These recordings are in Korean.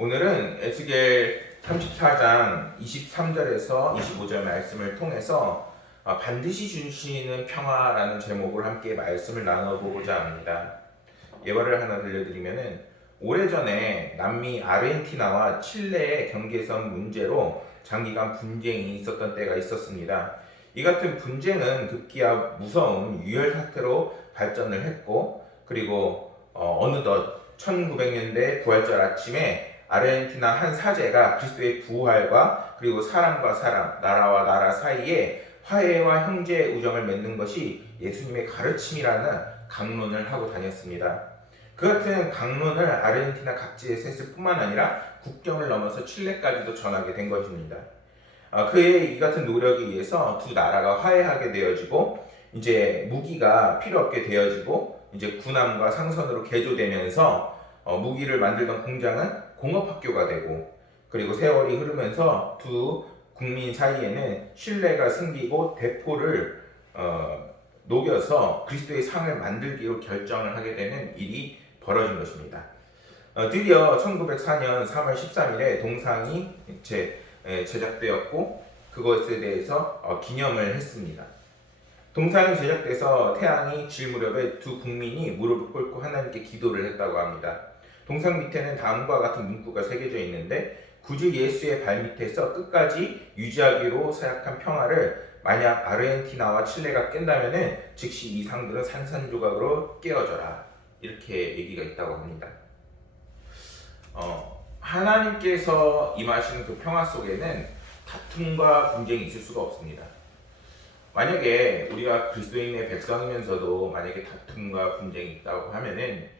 오늘은 에스겔 34장 23절에서 25절 말씀을 통해서 반드시 주시는 평화라는 제목으로 함께 말씀을 나눠보고자 합니다. 예화를 하나 들려드리면은 오래전에 남미 아르헨티나와 칠레의 경계선 문제로 장기간 분쟁이 있었던 때가 있었습니다. 이 같은 분쟁은 급기야 무서운 유혈 사태로 발전을 했고, 그리고 어느덧 1900년대 부활절 아침에 아르헨티나 한 사제가 그리스도의 부활과 그리고 사람과 사람, 나라와 나라 사이에 화해와 형제 우정을 맺는 것이 예수님의 가르침이라는 강론을 하고 다녔습니다. 그 같은 강론을 아르헨티나 각지에서 했을 뿐만 아니라 국경을 넘어서 칠레까지도 전하게 된 것입니다. 그의 이 같은 노력에 의해서 두 나라가 화해하게 되어지고, 이제 무기가 필요 없게 되어지고, 이제 군함과 상선으로 개조되면서 무기를 만들던 공장은 공업학교가 되고, 그리고 세월이 흐르면서 두 국민 사이에는 신뢰가 생기고 대포를 녹여서 그리스도의 상을 만들기로 결정을 하게 되는 일이 벌어진 것입니다. 드디어 1904년 3월 13일에 동상이 제작되었고, 그것에 대해서 기념을 했습니다. 동상이 제작돼서 태양이 질 무렵에 두 국민이 무릎을 꿇고 하나님께 기도를 했다고 합니다. 동상 밑에는 다음과 같은 문구가 새겨져 있는데, 구주 예수의 발밑에서 끝까지 유지하기로 서약한 평화를 만약 아르헨티나와 칠레가 깬다면 즉시 이 상들은 산산조각으로 깨어져라, 이렇게 얘기가 있다고 합니다. 하나님께서 임하시는 그 평화 속에는 다툼과 분쟁이 있을 수가 없습니다. 만약에 우리가 그리스도인의 백성이면서도 만약에 다툼과 분쟁이 있다고 하면은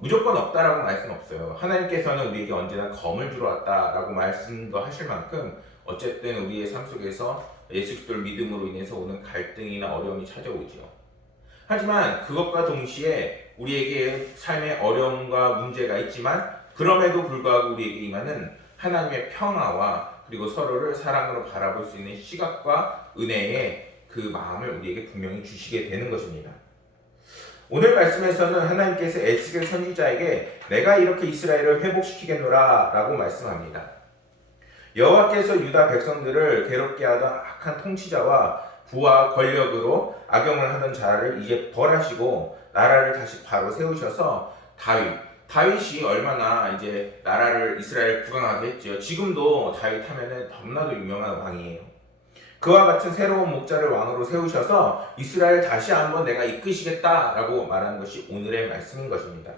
무조건 없다라고 말씀은 없어요. 하나님께서는 우리에게 언제나 검을 주러 왔다라고 말씀도 하실 만큼 어쨌든 우리의 삶 속에서 예수 그리스도를 믿음으로 인해서 오는 갈등이나 어려움이 찾아오지요. 하지만 그것과 동시에 우리에게 삶의 어려움과 문제가 있지만, 그럼에도 불구하고 우리에게 임하는 하나님의 평화와 그리고 서로를 사랑으로 바라볼 수 있는 시각과 은혜의 그 마음을 우리에게 분명히 주시게 되는 것입니다. 오늘 말씀에서는 하나님께서 에스겔 선지자에게 내가 이렇게 이스라엘을 회복시키겠노라 라고 말씀합니다. 여호와께서 유다 백성들을 괴롭게 하던 악한 통치자와 부와 권력으로 악용을 하던 자를 이제 벌하시고 나라를 다시 바로 세우셔서 다윗이 얼마나 이제 나라를 이스라엘 구강하게 했지요. 지금도 다윗 하면은 너무나도 유명한 왕이에요. 그와 같은 새로운 목자를 왕으로 세우셔서 이스라엘 다시 한번 내가 이끄시겠다라고 말하는 것이 오늘의 말씀인 것입니다.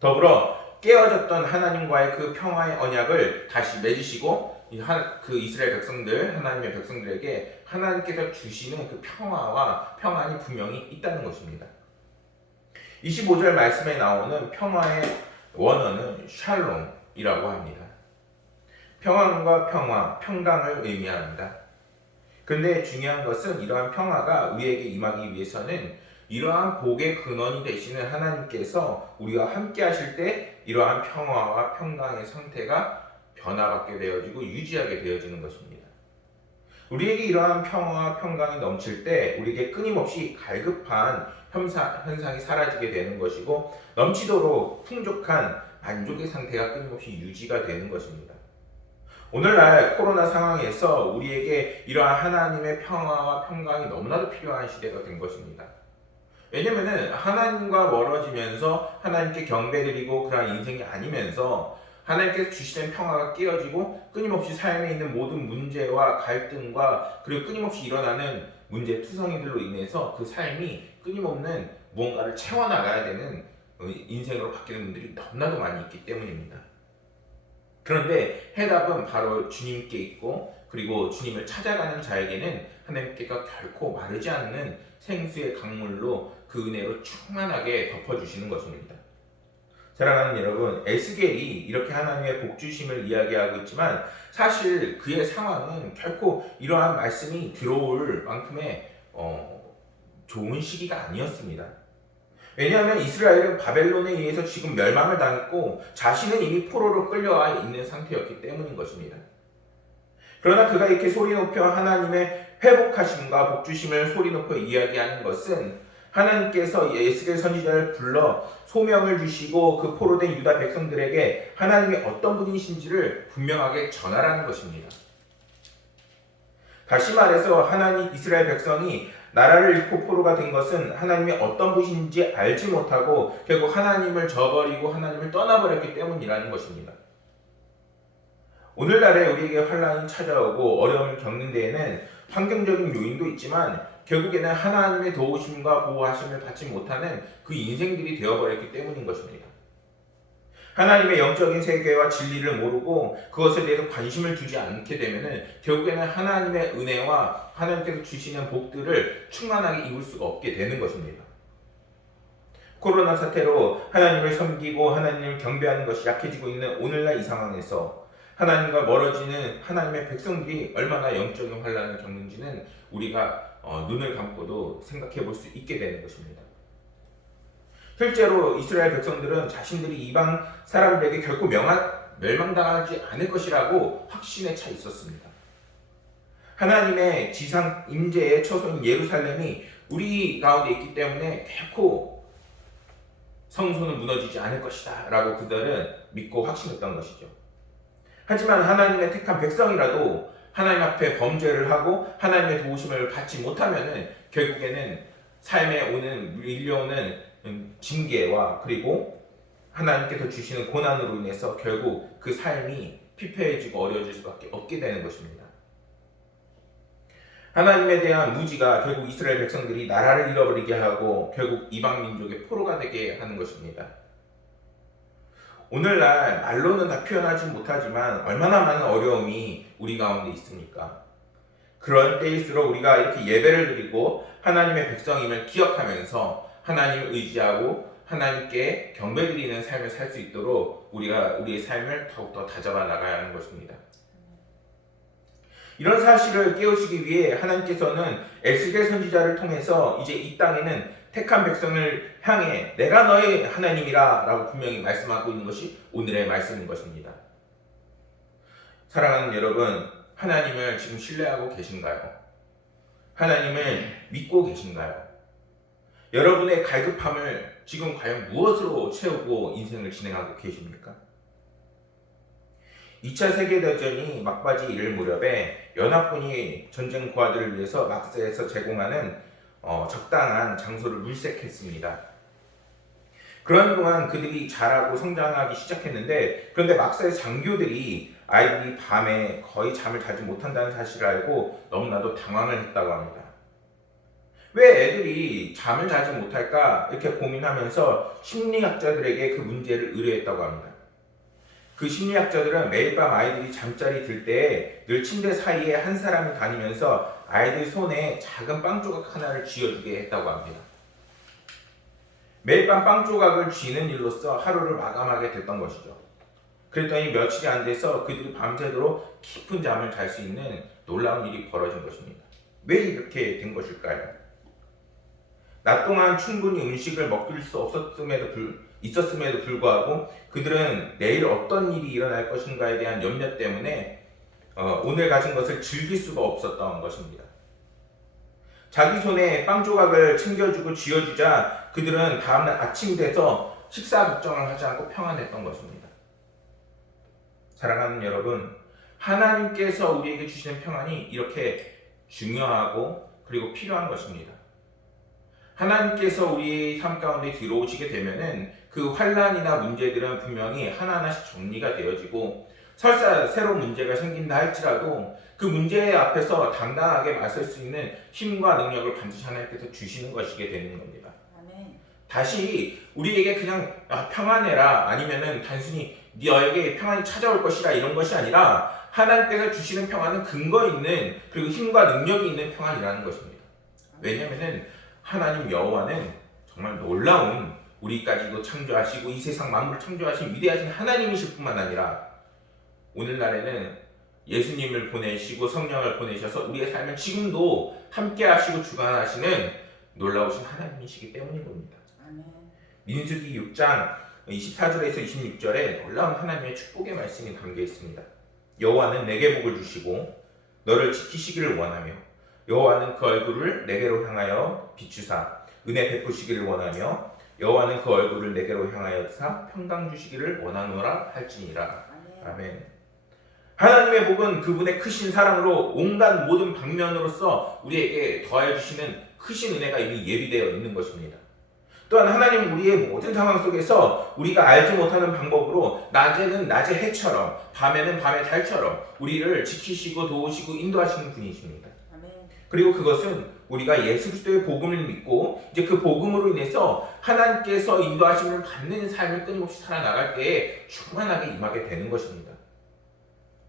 더불어 깨어졌던 하나님과의 그 평화의 언약을 다시 맺으시고 그 이스라엘 백성들, 하나님의 백성들에게 하나님께서 주시는 그 평화와 평안이 분명히 있다는 것입니다. 25절 말씀에 나오는 평화의 원어는 샬롬이라고 합니다. 평안과 평화, 평강을 의미합니다. 그런데 중요한 것은 이러한 평화가 우리에게 임하기 위해서는 이러한 복의 근원이 되시는 하나님께서 우리와 함께 하실 때 이러한 평화와 평강의 상태가 변화받게 되어지고 유지하게 되어지는 것입니다. 우리에게 이러한 평화와 평강이 넘칠 때 우리에게 끊임없이 갈급한 현상이 사라지게 되는 것이고, 넘치도록 풍족한 만족의 상태가 끊임없이 유지가 되는 것입니다. 오늘날 코로나 상황에서 우리에게 이러한 하나님의 평화와 평강이 너무나도 필요한 시대가 된 것입니다. 왜냐면은 하나님과 멀어지면서 하나님께 경배드리고 그러한 인생이 아니면서 하나님께서 주시는 평화가 깨어지고 끊임없이 삶에 있는 모든 문제와 갈등과 그리고 끊임없이 일어나는 문제투성이들로 인해서 그 삶이 끊임없는 무언가를 채워나가야 되는 인생으로 바뀌는 분들이 너무나도 많이 있기 때문입니다. 그런데 해답은 바로 주님께 있고, 그리고 주님을 찾아가는 자에게는 하나님께서 결코 마르지 않는 생수의 강물로 그 은혜로 충만하게 덮어주시는 것입니다. 사랑하는 여러분, 에스겔이 이렇게 하나님의 복주심을 이야기하고 있지만 사실 그의 상황은 결코 이러한 말씀이 들어올 만큼의 좋은 시기가 아니었습니다. 왜냐하면 이스라엘은 바벨론에 의해서 지금 멸망을 당했고 자신은 이미 포로로 끌려와 있는 상태였기 때문인 것입니다. 그러나 그가 이렇게 소리 높여 하나님의 회복하심과 복주심을 소리 높여 이야기하는 것은 하나님께서 에스겔 선지자를 불러 소명을 주시고 그 포로된 유다 백성들에게 하나님이 어떤 분이신지를 분명하게 전하라는 것입니다. 다시 말해서 하나님 이스라엘 백성이 나라를 잃고 포로가 된 것은 하나님이 어떤 분이신지 알지 못하고 결국 하나님을 저버리고 하나님을 떠나버렸기 때문이라는 것입니다. 오늘날에 우리에게 환란이 찾아오고 어려움을 겪는 데에는 환경적인 요인도 있지만 결국에는 하나님의 도우심과 보호하심을 받지 못하는 그 인생들이 되어버렸기 때문인 것입니다. 하나님의 영적인 세계와 진리를 모르고 그것에 대해서 관심을 두지 않게 되면 결국에는 하나님의 은혜와 하나님께서 주시는 복들을 충만하게 입을 수가 없게 되는 것입니다. 코로나 사태로 하나님을 섬기고 하나님을 경배하는 것이 약해지고 있는 오늘날 이 상황에서 하나님과 멀어지는 하나님의 백성들이 얼마나 영적인 환란을 겪는지는 우리가 눈을 감고도 생각해 볼 수 있게 되는 것입니다. 실제로 이스라엘 백성들은 자신들이 이방 사람들에게 결코 멸망당하지 않을 것이라고 확신에 차 있었습니다. 하나님의 지상 임재의 처소인 예루살렘이 우리 가운데 있기 때문에 결코 성소는 무너지지 않을 것이다 라고 그들은 믿고 확신했던 것이죠. 하지만 하나님의 택한 백성이라도 하나님 앞에 범죄를 하고 하나님의 도우심을 받지 못하면 결국에는 삶에 밀려오는 징계와 그리고 하나님께서 주시는 고난으로 인해서 결국 그 삶이 피폐해지고 어려워질 수밖에 없게 되는 것입니다. 하나님에 대한 무지가 결국 이스라엘 백성들이 나라를 잃어버리게 하고 결국 이방 민족의 포로가 되게 하는 것입니다. 오늘날 말로는 다 표현하지 못하지만 얼마나 많은 어려움이 우리 가운데 있습니까? 그럴 때일수록 우리가 이렇게 예배를 드리고 하나님의 백성임을 기억하면서 하나님을 의지하고 하나님께 경배드리는 삶을 살 수 있도록 우리가 우리의 삶을 더욱더 다잡아 나가야 하는 것입니다. 이런 사실을 깨우치기 위해 하나님께서는 에스겔 선지자를 통해서 이제 이 땅에는 택한 백성을 향해 내가 너의 하나님이라 라고 분명히 말씀하고 있는 것이 오늘의 말씀인 것입니다. 사랑하는 여러분, 하나님을 지금 신뢰하고 계신가요? 하나님을 믿고 계신가요? 여러분의 갈급함을 지금 과연 무엇으로 채우고 인생을 진행하고 계십니까? 2차 세계대전이 막바지 이를 무렵에 연합군이 전쟁 부하들을 위해서 막스에서 제공하는 적당한 장소를 물색했습니다. 그런 동안 그들이 자라고 성장하기 시작했는데 그런데 막스의 장교들이 아이들이 밤에 거의 잠을 자지 못한다는 사실을 알고 너무나도 당황을 했다고 합니다. 왜 애들이 잠을 자지 못할까 이렇게 고민하면서 심리학자들에게 그 문제를 의뢰했다고 합니다. 그 심리학자들은 매일 밤 아이들이 잠자리 들 때 늘 침대 사이에 한 사람이 다니면서 아이들 손에 작은 빵 조각 하나를 쥐어주게 했다고 합니다. 매일 밤 빵 조각을 쥐는 일로써 하루를 마감하게 됐던 것이죠. 그랬더니 며칠이 안 돼서 그들이 밤새도록 깊은 잠을 잘 수 있는 놀라운 일이 벌어진 것입니다. 왜 이렇게 된 것일까요? 낮 동안 충분히 음식을 먹을 수 있었음에도 불구하고 그들은 내일 어떤 일이 일어날 것인가에 대한 염려 때문에 오늘 가진 것을 즐길 수가 없었던 것입니다. 자기 손에 빵 조각을 챙겨주고 쥐어주자 그들은 다음날 아침 돼서 식사 걱정을 하지 않고 평안했던 것입니다. 사랑하는 여러분, 하나님께서 우리에게 주시는 평안이 이렇게 중요하고 그리고 필요한 것입니다. 하나님께서 우리의 삶 가운데 들어오시게 되면은 그 환난이나 문제들은 분명히 하나하나씩 정리가 되어지고 설사 새로운 문제가 생긴다 할지라도 그 문제 앞에서 당당하게 맞설 수 있는 힘과 능력을 반드시 하나님께서 주시는 것이게 되는 겁니다. 아멘. 다시 우리에게 그냥 평안해라 아니면은 단순히 너에게 평안이 찾아올 것이라 이런 것이 아니라 하나님께서 주시는 평안은 근거 있는 그리고 힘과 능력이 있는 평안이라는 것입니다. 왜냐하면은 하나님 여호와는 정말 놀라운 우리까지도 창조하시고 이 세상 만물을 창조하신 위대하신 하나님이실 뿐만 아니라 오늘날에는 예수님을 보내시고 성령을 보내셔서 우리의 삶을 지금도 함께 하시고 주관하시는 놀라우신 하나님이시기 때문인 겁니다. 아멘. 민수기 6장 24절에서 26절에 놀라운 하나님의 축복의 말씀이 담겨 있습니다. 여호와는 내게 복을 주시고 너를 지키시기를 원하며 여호와는 그 얼굴을 내게로 향하여 비추사 은혜 베푸시기를 원하며 여호와는 그 얼굴을 내게로 향하여사 평강 주시기를 원하노라 할지니라. 아멘. 하나님의 복은 그분의 크신 사랑으로 온갖 모든 방면으로서 우리에게 더하여 주시는 크신 은혜가 이미 예비되어 있는 것입니다. 또한 하나님은 우리의 모든 상황 속에서 우리가 알지 못하는 방법으로 낮에는 낮의 해처럼 밤에는 밤의 달처럼 우리를 지키시고 도우시고 인도하시는 분이십니다. 그리고 그것은 우리가 예수 그리스도의 복음을 믿고 이제 그 복음으로 인해서 하나님께서 인도하심을 받는 삶을 끊임없이 살아나갈 때에 충만하게 임하게 되는 것입니다.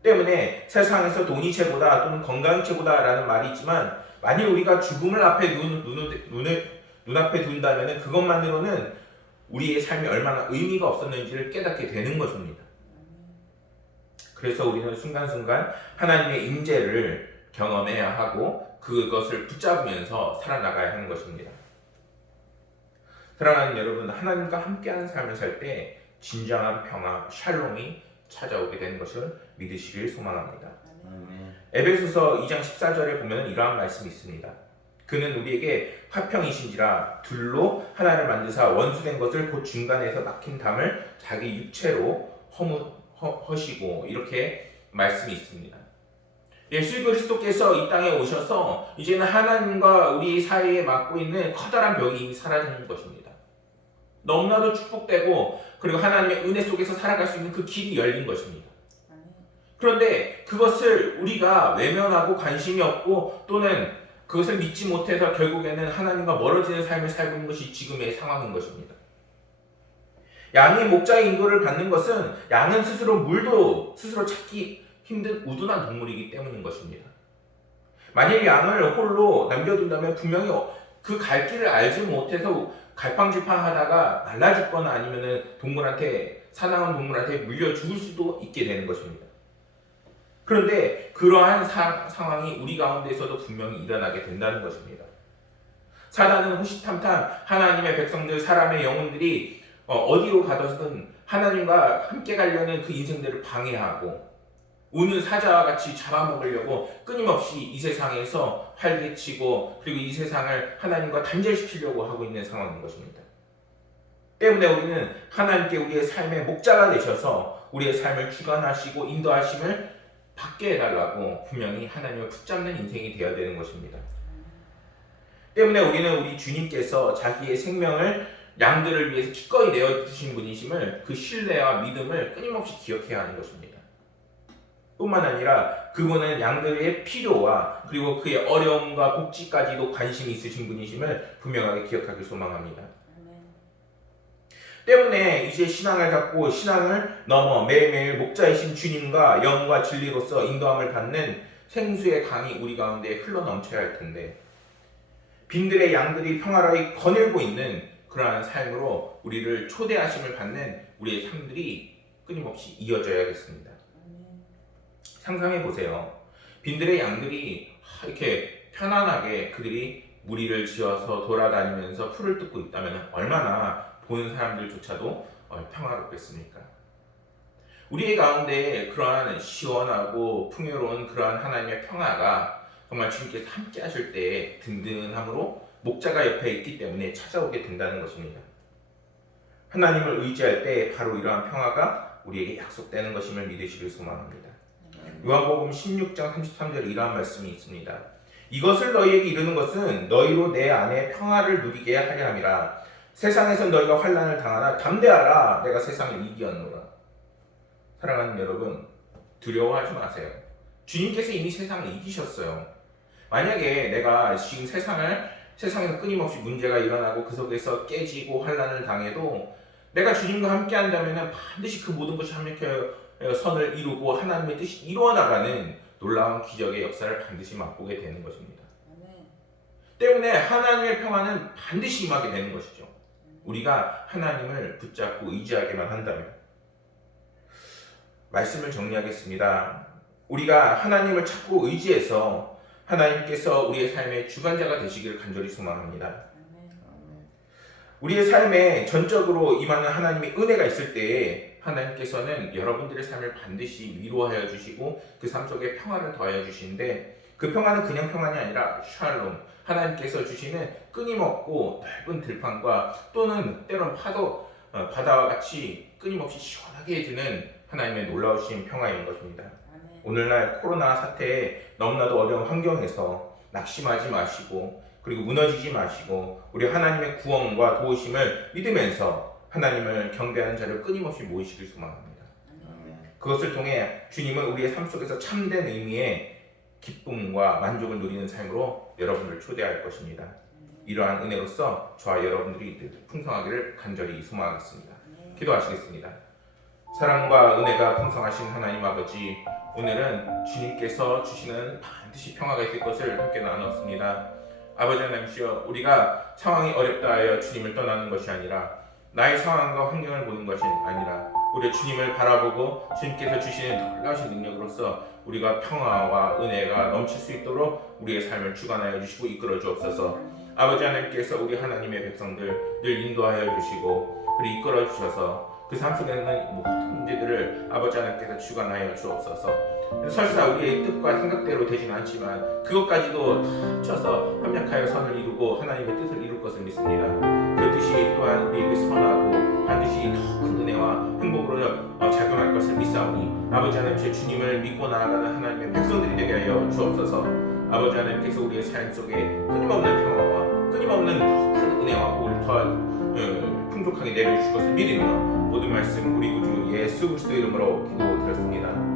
때문에 세상에서 돈이 최고다 또는 건강이 최고다라는 말이 있지만 만일 우리가 죽음을 앞에 눈앞에 둔다면 그것만으로는 우리의 삶이 얼마나 의미가 없었는지를 깨닫게 되는 것입니다. 그래서 우리는 순간순간 하나님의 임재를 경험해야 하고 그것을 붙잡으면서 살아나가야 하는 것입니다. 사랑하는 여러분, 하나님과 함께하는 삶을 살 때 진정한 평화, 샬롬이 찾아오게 되는 것을 믿으시길 소망합니다. 에베소서 2장 14절에 보면 이러한 말씀이 있습니다. 그는 우리에게 화평이신지라 둘로 하나를 만드사 원수된 것을 곧 중간에서 막힌 담을 자기 육체로 허시고 이렇게 말씀이 있습니다. 예수 그리스도께서 이 땅에 오셔서 이제는 하나님과 우리 사이에 막고 있는 커다란 벽이 이미 사라지는 것입니다. 너무나도 축복되고 그리고 하나님의 은혜 속에서 살아갈 수 있는 그 길이 열린 것입니다. 그런데 그것을 우리가 외면하고 관심이 없고 또는 그것을 믿지 못해서 결국에는 하나님과 멀어지는 삶을 살고 있는 것이 지금의 상황인 것입니다. 양이 목자의 인도를 받는 것은 양은 스스로 물도 스스로 찾기 힘든 우둔한 동물이기 때문인 것입니다. 만일 양을 홀로 남겨둔다면 분명히 그 갈 길을 알지 못해서 갈팡질팡하다가 날라 죽거나 아니면은 사나운 동물한테 물려 죽을 수도 있게 되는 것입니다. 그런데 그러한 상황이 우리 가운데서도 분명히 일어나게 된다는 것입니다. 사단은 호시탐탐 하나님의 백성들, 사람의 영혼들이 어디로 가든 하나님과 함께 가려는 그 인생들을 방해하고 우는 사자와 같이 잡아먹으려고 끊임없이 이 세상에서 활개치고 그리고 이 세상을 하나님과 단절시키려고 하고 있는 상황인 것입니다. 때문에 우리는 하나님께 우리의 삶의 목자가 되셔서 우리의 삶을 주관하시고 인도하심을 받게 해달라고 분명히 하나님을 붙잡는 인생이 되어야 되는 것입니다. 때문에 우리는 우리 주님께서 자기의 생명을 양들을 위해서 기꺼이 내어주신 분이심을 그 신뢰와 믿음을 끊임없이 기억해야 하는 것입니다. 뿐만 아니라 그분은 양들의 필요와 그리고 그의 어려움과 복지까지도 관심이 있으신 분이심을 분명하게 기억하길 소망합니다. 때문에 이제 신앙을 갖고 신앙을 넘어 매일매일 목자이신 주님과 영과 진리로서 인도함을 받는 생수의 강이 우리 가운데 흘러넘쳐야 할 텐데 빈들의 양들이 평화로이 거닐고 있는 그러한 삶으로 우리를 초대하심을 받는 우리의 삶들이 끊임없이 이어져야겠습니다. 상상해 보세요. 빈들의 양들이 이렇게 편안하게 그들이 무리를 지어서 돌아다니면서 풀을 뜯고 있다면 얼마나 보는 사람들조차도 평화롭겠습니까? 우리의 가운데 그러한 시원하고 풍요로운 그러한 하나님의 평화가 정말 주님께서 함께 하실 때에 든든함으로 목자가 옆에 있기 때문에 찾아오게 된다는 것입니다. 하나님을 의지할 때 바로 이러한 평화가 우리에게 약속되는 것임을 믿으시길 소망합니다. 요한복음 16장 33절에 이러한 말씀이 있습니다. 이것을 너희에게 이르는 것은 너희로 내 안에 평화를 누리게 하려 함이라. 세상에서 너희가 환난을 당하나 담대하라. 내가 세상을 이기었노라. 사랑하는 여러분, 두려워하지 마세요. 주님께서 이미 세상을 이기셨어요. 만약에 내가 지금 세상에서 끊임없이 문제가 일어나고 그 속에서 깨지고 환난을 당해도 내가 주님과 함께 한다면 반드시 그 모든 것이 합력하여 선을 이루고 하나님의 뜻이 이루어나가는 놀라운 기적의 역사를 반드시 맛보게 되는 것입니다. 때문에 하나님의 평화는 반드시 임하게 되는 것이죠. 우리가 하나님을 붙잡고 의지하기만 한다면. 말씀을 정리하겠습니다. 우리가 하나님을 찾고 의지해서 하나님께서 우리의 삶의 주관자가 되시기를 간절히 소망합니다. 우리의 삶에 전적으로 임하는 하나님의 은혜가 있을 때에 하나님께서는 여러분들의 삶을 반드시 위로하여 주시고 그 삶 속에 평화를 더하여 주시는데 그 평화는 그냥 평안이 아니라 샬롬, 하나님께서 주시는 끊임없고 넓은 들판과 또는 때론 파도 바다와 같이 끊임없이 시원하게 해주는 하나님의 놀라우신 평화인 것입니다. 오늘날 코로나 사태에 너무나도 어려운 환경에서 낙심하지 마시고 그리고 무너지지 마시고 우리 하나님의 구원과 도우심을 믿으면서 하나님을 경배하는 자를 끊임없이 모이시길 소망합니다. 그것을 통해 주님은 우리의 삶 속에서 참된 의미의 기쁨과 만족을 누리는 삶으로 여러분을 초대할 것입니다. 이러한 은혜로서 저와 여러분들이 풍성하기를 간절히 소망하겠습니다. 기도하시겠습니다. 사랑과 은혜가 풍성하신 하나님 아버지, 오늘은 주님께서 주시는 반드시 평화가 있을 것을 함께 나눴습니다. 아버지 하나님이시여, 우리가 상황이 어렵다 하여 주님을 떠나는 것이 아니라 나의 상황과 환경을 보는 것이 아니라 우리 주님을 바라보고 주님께서 주시는 놀라우신 능력으로서 우리가 평화와 은혜가 넘칠 수 있도록 우리의 삶을 주관하여 주시고 이끌어 주옵소서. 아버지 하나님께서 우리 하나님의 백성들 늘 인도하여 주시고 그리고 이끌어 주셔서 그 삶 속에 있는 모든 문제들을 아버지 하나님께서 주관하여 주옵소서. 설사 우리의 뜻과 생각대로 되지는 않지만 그것까지도 다 합쳐서 협력하여 선을 이루고 하나님의 뜻을 이룰 것을 믿습니다. 그 뜻이 또한 우리에게 선하고 반드시 더 큰 은혜와 행복으로 작용할 것을 믿사오니 아버지 하나님께 주님을 믿고 나아가는 하나님의 백성들이 되게 하여 주옵소서. 아버지 하나님께서 우리의 삶 속에 끊임없는 평화와 끊임없는 더 큰 은혜와 복을 더 풍족하게 내려주실 것을 믿으며 모든 말씀 우리 구주 예수 그리스도 이름으로 기도드렸습니다.